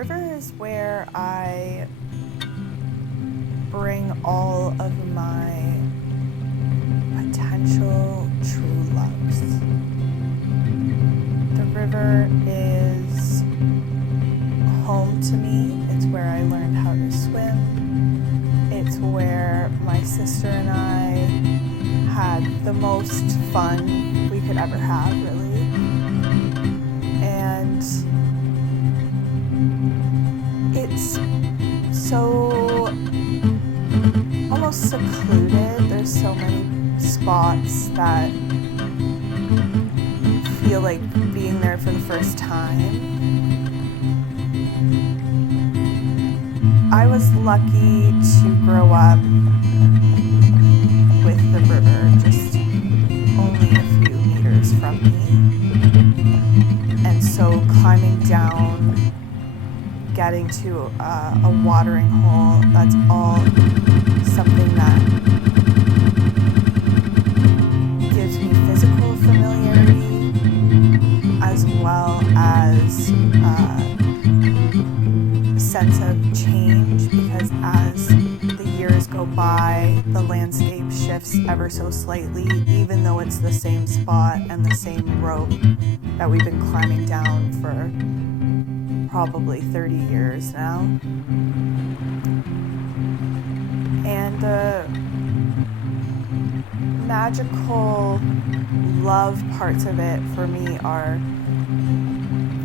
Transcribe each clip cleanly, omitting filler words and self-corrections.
river is where I bring all of my potential true loves. The river is home to me. It's where I learned how to swim. It's where my sister and I had the most fun we could ever have, really. And it's so almost secluded. There's so many spots that feel like being there for the first time. I was lucky to grow up with the river just only a few meters from me. And so climbing down, getting to a watering hole, that's all something that gives me physical familiarity as well as a sense of change, because as the years go by, the landscape shifts ever so slightly, even though it's the same spot and the same rope that we've been climbing down for probably 30 years now. And the magical love parts of it for me are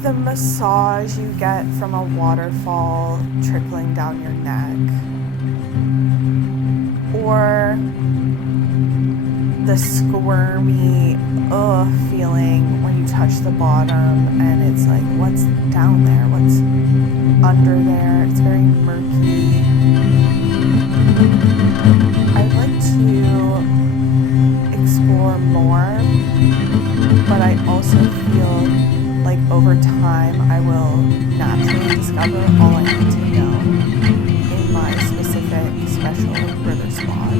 the massage you get from a waterfall trickling down your neck, or the squirmy feeling when you touch the bottom and it's like, what's down there? What's under there? It's very murky. I'd like to explore more, but I also feel like over time I will naturally discover all I need to know in my specific special river spot.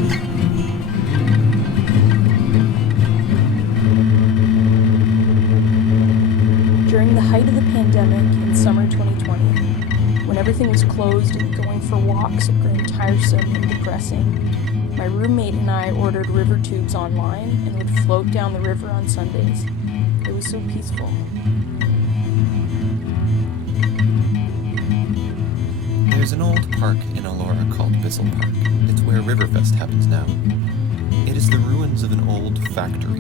During the height of the pandemic in summer 2020, when everything was closed and going for walks had grown tiresome and depressing, my roommate and I ordered river tubes online and would float down the river on Sundays. It was so peaceful. There's an old park in Elora called Bissell Park. It's where River Fest happens now. It is the ruins of an old factory,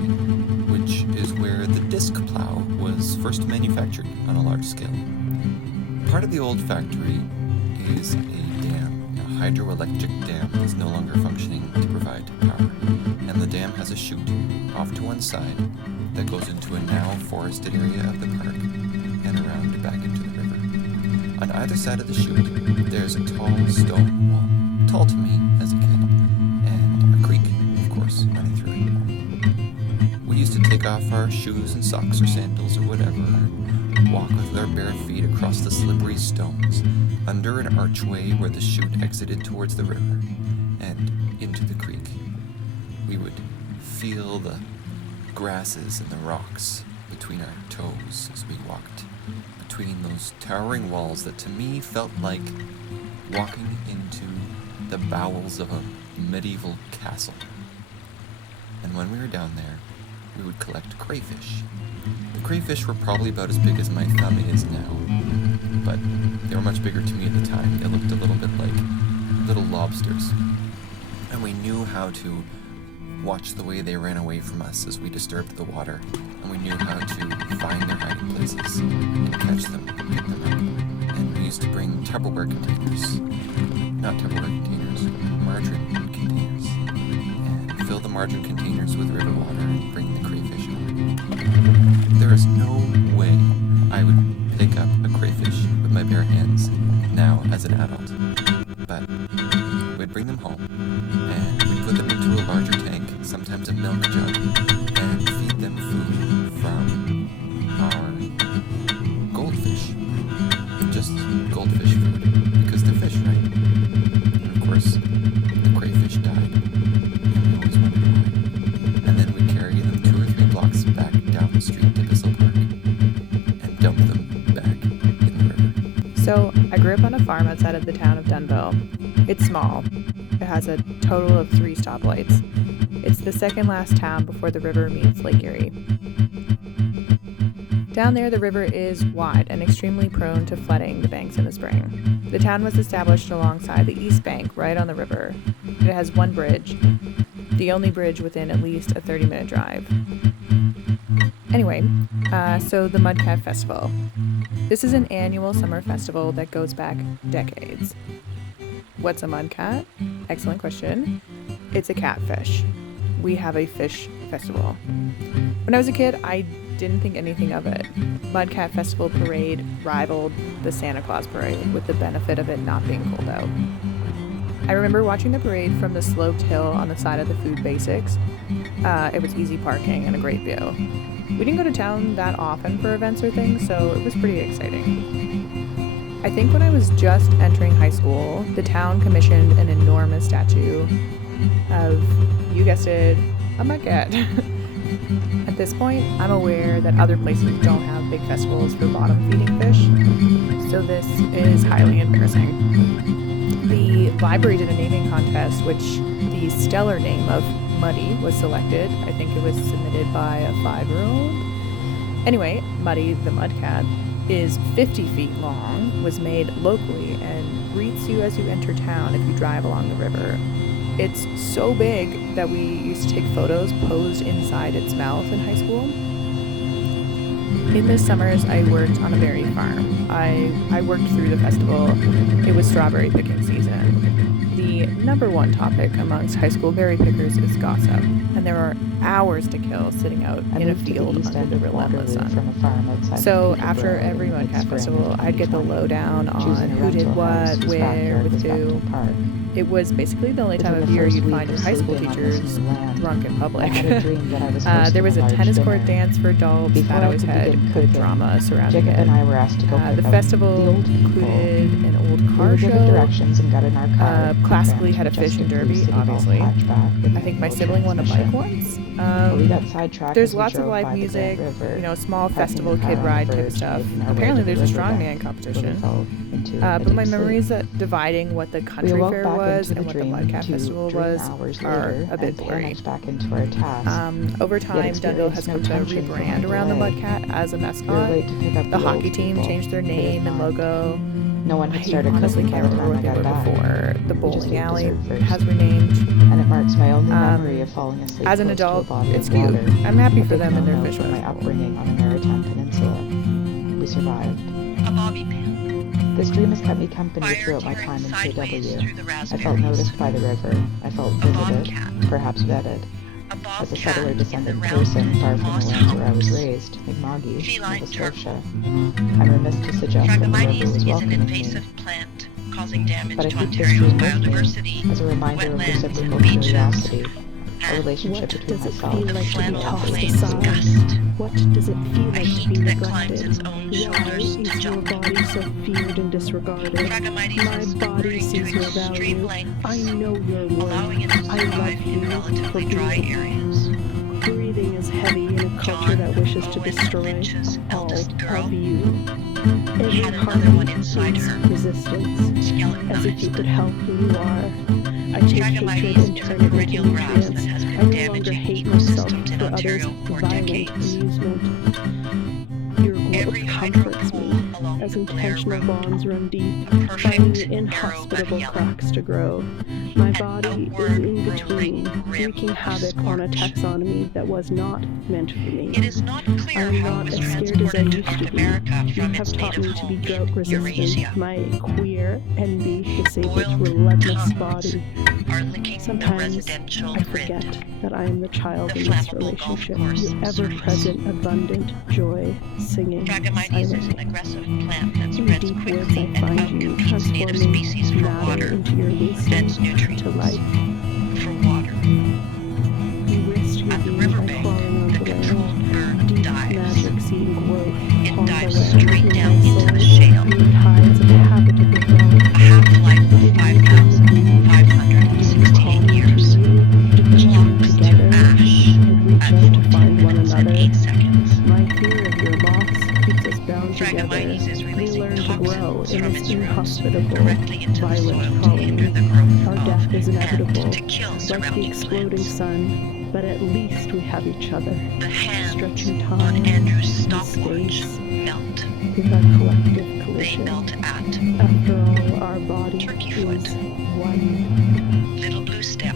which is where the disc plow was first manufactured on a large scale. Part of the old factory is a dam, a hydroelectric dam that's no longer functioning to provide power. And the dam has a chute off to one side that goes into a now forested area of the park and around back into the river. On either side of the chute, there's a tall stone wall, tall to me as a kid, and a creek, of course, running through it. We used to take off our shoes and socks or sandals or whatever, and walk with our bare feet across the slippery stones, under an archway where the chute exited towards the river, and into the creek. We would feel the grasses and the rocks between our toes as we walked between those towering walls that to me felt like walking into the bowels of a medieval castle. And when we were down there, we would collect crayfish. The crayfish were probably about as big as my thumb is now, but they were much bigger to me at the time. They looked a little bit like little lobsters. And we knew how to watch the way they ran away from us as we disturbed the water, and we knew how to find their hiding places and catch them, pick them up. And we used to bring Tupperware containers, not Tupperware containers, margarine containers, and fill the margarine containers with river water and bring the crayfish home. There is no way I would pick up a crayfish with my bare hands now as an adult, but we'd bring them home and we'd put them into a larger tank, sometimes a milk jug, and feed them food from our goldfish. Just goldfish food, because they're fish, right? And of course, the crayfish died. And we always wondered why. And then we'd carry them 2 or 3 blocks back down the street to Bissell Park and dump them back in the river. So, I grew up on a farm outside of the town of Dunville. It's small. It has a total of 3 stoplights. It's the second last town before the river meets Lake Erie. Down there, the river is wide and extremely prone to flooding the banks in the spring. The town was established alongside the east bank, right on the river. It has one bridge, the only bridge within at least a 30-minute drive. Anyway, so the Mudcat Festival. This is an annual summer festival that goes back decades. What's a mudcat? Excellent question. It's a catfish. We have a fish festival. When I was a kid, I didn't think anything of it. Mudcat Festival parade rivaled the Santa Claus parade with the benefit of it not being cold out. I remember watching the parade from the sloped hill on the side of the Food Basics. It was easy parking and a great view. We didn't go to town that often for events or things, so it was pretty exciting. I think when I was just entering high school, the town commissioned an enormous statue of, you guessed it, a mudcat. At this point, I'm aware that other places don't have big festivals for bottom-feeding fish, so this is highly embarrassing. The library did a naming contest, which the stellar name of Muddy was selected. I think it was submitted by a 5-year-old. Anyway, Muddy the Mudcat is 50 feet long, was made locally, and greets you as you enter town if you drive along the river. It's so big that we used to take photos posed inside its mouth in high school. In the summers, I worked on a berry farm. I worked through the festival. It was strawberry picking season. The number one topic amongst high school berry pickers is gossip, and there are hours to kill sitting out in a field under the relentless sun. So after every Mudcat Festival, I'd get the lowdown on who did what, where, with who. It was basically the only time of year you'd find high school teachers drunk in public. There was a tennis court dance for adults that always had good drama surrounding it. The festival included an old car show, classically had a fishing derby, obviously. I think my sibling won a bike once. There's lots of live music, small festival kid ride type stuff. Apparently there's a strongman competition. But my memories that dividing what the country fair was and what the Mudcat Festival was are a bit blurry. Over time, Dunville has come to rebrand around the Mudcat as a mascot. The hockey team changed their name and logo. No one had I started honestly cooking can't remember what they were before. The bowling alley has renamed. And it marks my only memory of falling asleep as an close to a adult, body it's of cute. water. I'm happy A for big them and their no-no fish for my festival. upbringing on the Maritime Peninsula. We survived. A bobby pin. This dream has kept me company Fire throughout my tearing time in sideways KW. through the I felt raspberries. noticed by the river. I felt A visited, bobcat. perhaps vetted. A As a settler bobcat in the descendant realm person far of from the lost lands where I was homes. raised, Mi'kmaq, Feline Nova turtle. Scotia. I'm remiss to suggest that the river Phragmites was is an welcoming me. invasive plant causing damage But I to keep this Ontario's dream with me biodiversity, as a reminder of wetlands reciprocal and beaches, curiosity, a and relationship What between does it myself feel and the like to be flannel tossed flames aside? gust. What does it feel A like to heat be that climbs neglected? its own Why shoulders to is your jump. body so feared and disregarded? Phragmites is My body rooting sees to your extreme value. lengths, I know your worth. allowing it to I survive love in you relatively for dry being. areas. Breathing is heavy in a culture John that wishes to Owen destroy Lynch's all eldest girl of you. Every had another one heartbeat inside is her, resistance, as if you skeletonized. could help who you are. I take hatred Phragmites and is a turn it into perennial grass that nutrients. has I been no longer damaging hate myself ecosystems in for others' Ontario for violent decades. amusement. Your Every growth hydro comforts pool me along as the Blair intentional Road, bonds run deep, a perfect finding narrow inhospitable yellow, cracks to grow. My an body is outward in between, rolling rim wreaking of havoc on a scorch. taxonomy that was not meant for me. It is not clear I'm how not it was as scared as I transported to used North to be. America You from have its taught native me to be home drought in resistant. Eurasia. My queer, envy, disabled, Boiled relentless tongues body. are licking the Sometimes residential I forget grid. that I am the child The in this flammable golf relationship. course The ever-present, abundant joy, singing, Phragmites is silent. an aggressive plant that In the spreads deep woods quickly I and find you, outcompetes native transforming species for matter water, into your wisdom, and nutrients to life. for water. You risked your At the being by riverbank, crawling the onto controlled land. bird Deep dives. magic seeing growth It upon the dives land straight in down my into soul. the shale. Your tides of habitable A wealth. half-life of 5,568 years. Clocks to ash and reach at out to 14 find one minutes and another. 8 seconds. My fear of your loss keeps us bound together. Phragmites is We releasing learned to grow in from this its roots inhospitable, directly into the soil violent to hinder colony. the growth Our of death is and inevitable, to kill like the surrounding exploding plants. sun, but at least we have each other. The hands Stretching on time Andrew's and stopwatch space melt. with our collective They collision. melt at After all, our body Turkey is foot. one. Little Blue Step,